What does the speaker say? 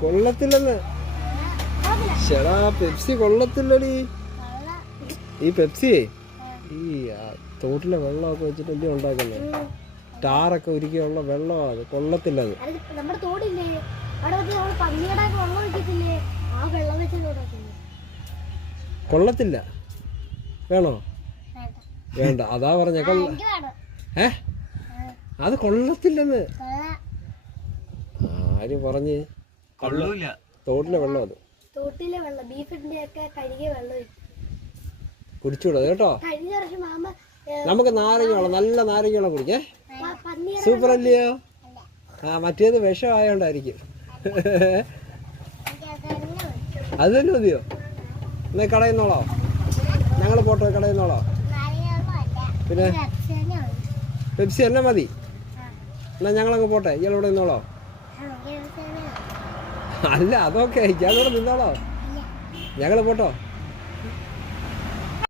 കൊള്ളത്തില്ലെന്ന്. ചേടാ പെപ്സി കൊള്ളത്തില്ലടി. ഈ പെപ്സിയെ ഈ തോട്ടിലെ വെള്ളമൊക്കെ വെച്ചിട്ട് എന്തിനാ ഉണ്ടാക്കുന്നത്? ടാറൊക്കെ ഉരുക്കിയുള്ള വെള്ളമാണ് അത്. കൊള്ളത്തില്ലത്. കൊള്ളത്തില്ല. വേണോ? വേണ്ട. അതാ പറഞ്ഞ അത് കൊള്ളത്തില്ലെന്ന് ആര് പറഞ്ഞ്? തോട്ടിലെ വെള്ളം അത്. കുടിച്ചൂടത് കേട്ടോ. നമുക്ക് നാരങ്ങ വെള്ളം, നല്ല നാരങ്ങ വെള്ളം കുടിക്കേ. സൂപ്പർ അല്ലയോ? മറ്റേത് വിഷമായോണ്ടായിരിക്കും. അത് തന്നെ മതിയോ? എന്നാ കടയുന്നോളോ? ഞങ്ങൾ പോട്ടോ കടയുന്നോളോ? പിന്നെ പെപ്സി തന്നെ മതി. എന്നാ ഞങ്ങളങ്ങ് പോട്ടെ. ഇയാളിവിടെ നിന്നോളോ? അല്ല അതൊക്കെ ഇയാളിവിടെ നിന്നോളോ? ഞങ്ങൾ പോട്ടോ.